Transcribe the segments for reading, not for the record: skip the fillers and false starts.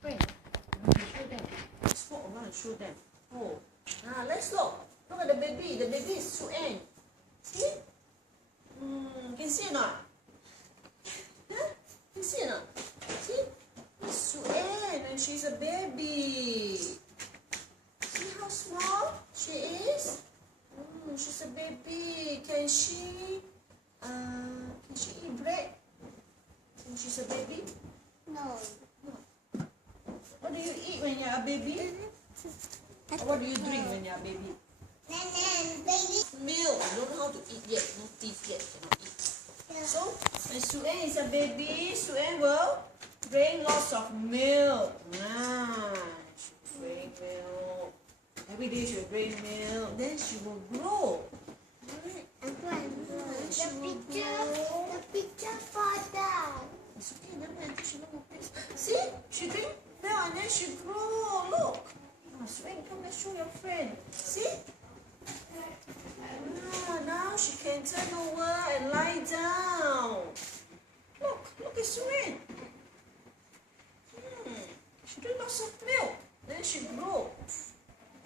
Friend, show them. Let's walk around and show them. Oh, let's look. Look at the baby. The baby is Sue-Ann. See? Can you see or not? Huh? Can you see or not? See? It's Sue-Ann and she's a baby. See how small she is? She's a baby. Can she eat bread? When she's a baby? No. What do you eat when you're a baby? Or what do you drink when you're a baby? Baby. Milk. You don't know how to eat yet. No teeth yet. Cannot eat. So, when Sue-Ann is a baby, Sue-Ann will drink lots of milk. She'll drink milk. Every day she'll drink milk. Then she will grow. The picture fall down. It's okay, never mind. She no more place. See? She drink milk and then she grow. Look. Sue-Ann, come and show your friend. See? Now she can turn over and lie down. Look at Sue-Ann. She drink lots of milk. Then she grow.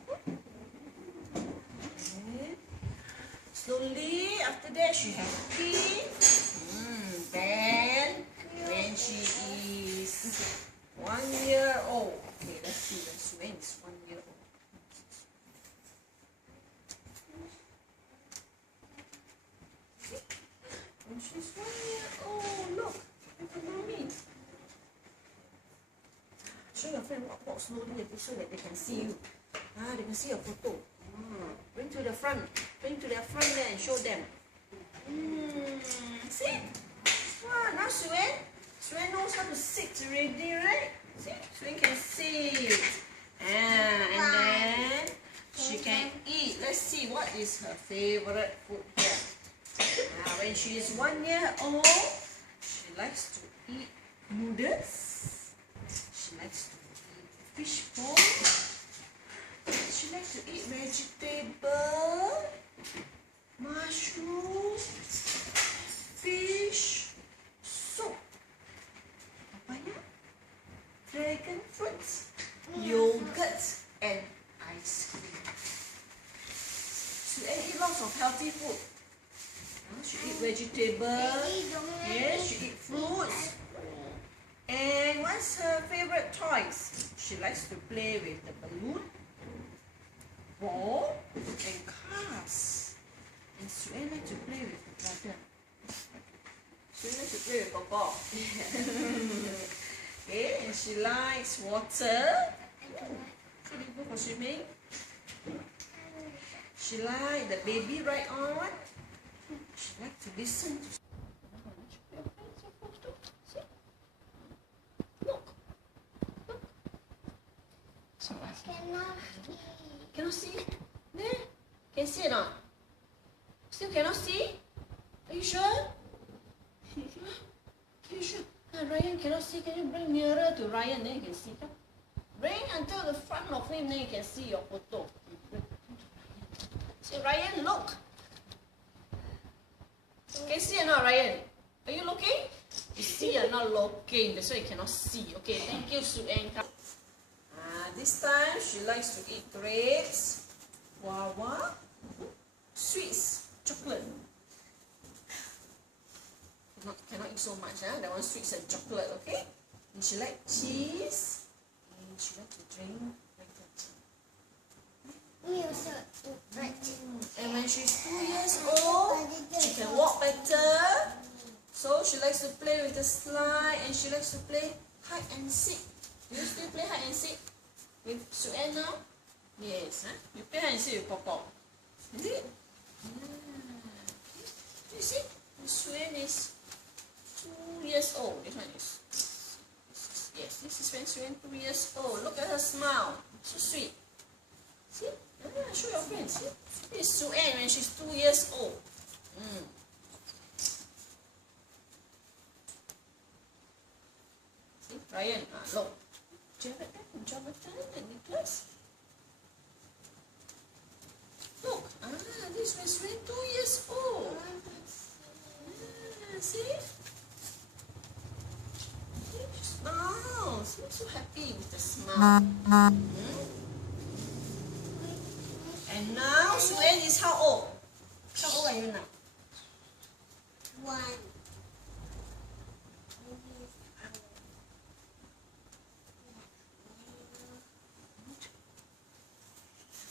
Okay. Slowly, after that she has teeth. Then, when she is 1 year old. Okay, let's see when Sue-Ann is 1 year old. When she's 1 year old, look at mommy. Show your friend walk slowly so that they can see you. They can see your photo. Bring to the front. Bring to their front there and show them. See? Now Sue-Ann knows how to sit already, right? See? Sue-Ann can sit. And then she can eat. Let's see what is her favorite food here. When she is 1 year old, she likes to eat noodles. She likes to eat fish balls. She likes to eat vegetable, mushrooms, fish, soup, papaya, dragon fruits, yogurt, and ice cream. Sue-Ann eat lots of healthy food. She eat vegetable. Yes, she eat fruits. And what's her favorite toys? She likes to play with the balloon, ball, and cars. And Sue-Ann likes to play with her brother. Sue-Ann likes to play with Papa. Okay, and she likes water. Should we go for swimming? She likes the baby ride on. She likes to listen to. Look. So cannot see? There? Can see or not? Still cannot see? Are you sure? Are you sure? Ryan cannot see. Can you bring nearer to Ryan? Then you can see. Bring until the front of him, then you can see your photo. See, Ryan, look. Can you see or not, Ryan? Are you looking? You see you're not looking. That's why you cannot see. Okay, thank you, Sue-Ann. This time she likes to eat grapes, guava, sweets, chocolate. Cannot eat so much, huh? That one sweets and chocolate, okay? And she likes cheese. And she likes to drink and when she's 2 years old, she can walk better. So she likes to play with the slide and she likes to play hide and seek. Do you still play hide and seek with Sue-Ann now? Yes, huh? You play hide and seek with Papa. Is it? You see? Sue-Ann is 2 years old. This one is. Yes, this is when Sue-Ann 2 years old. Look at her smile. So sweet. See? Show your friends. See? This is Sue-Ann when she's 2 years old. See? Ryan, look. Jonathan and Nicholas. Look. This was when 2 years old. See? She's smile. So happy with the smile. Hmm? And now Suen is how old? How old are you now? 1.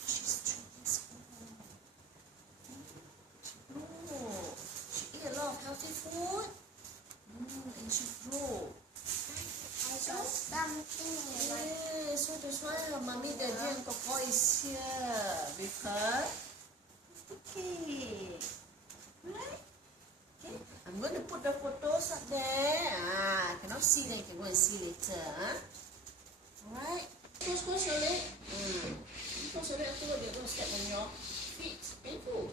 She's 3 years old. Oh, she eat a lot of healthy food. And she grow. I saw something like Yeah, so that's why her mommy, daddy, and Coco is here with her. Okay. Right? Okay. I'm going to put the photos up there. Cannot see then you can go and see later. Alright. Close your leg. Close your leg afterward they're going to step on your feet. Painful.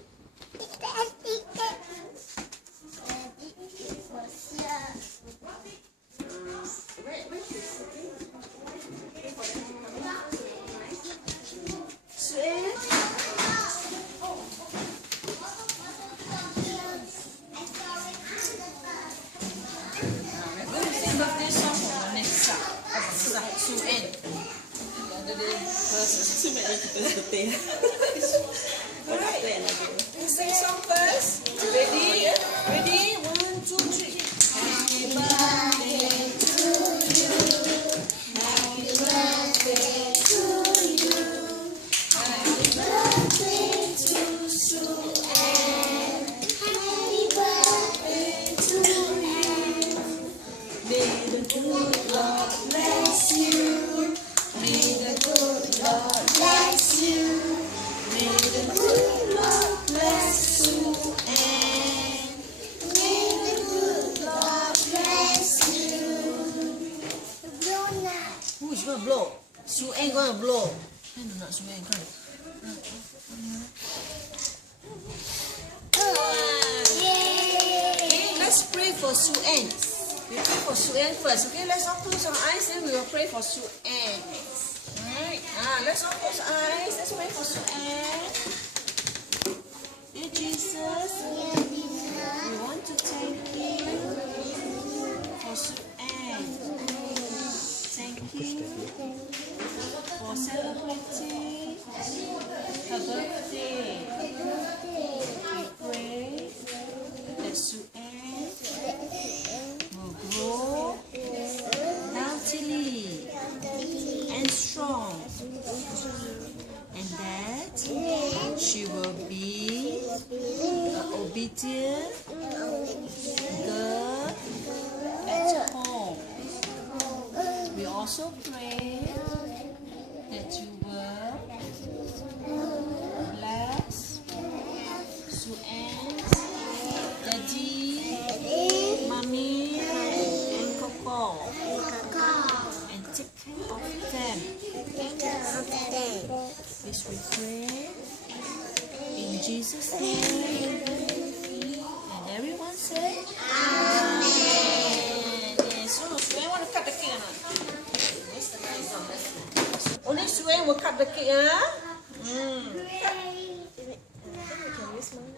Birthday song for Vanessa. Suen. The other day, Too many people's birthday. alright. Let's sing song first. Ready? Ready? 1, 2, 3. Happy birthday to you. Happy birthday to you. Happy birthday to Suen. Happy birthday to you. May the good Lord bless you. May the good Lord bless you. May the good Lord bless you. And may the good Lord bless you. Who is going to blow? Suen going to blow. No, not Suen. Come. Okay, let's pray for Suen. We pray for Suen first. Okay, let's all close our eyes and we will pray for Suen. Alright, let's all close our eyes. Let's pray for Suen. Dear Jesus, we want to thank you for Suen. Thank you for celebrating her birthday. We pray that Suen will grow healthily and strong, and that she will be an obedient girl at home. We also pray that you will bless Suen's daddy, mommy, and Coco, and take care of them. This we pray in Jesus' name. And everyone say, Amen. Yes, so Suen want to cut the cake or not? Where's the knife? Only Suen will cut the cake, huh? Then we can use mine.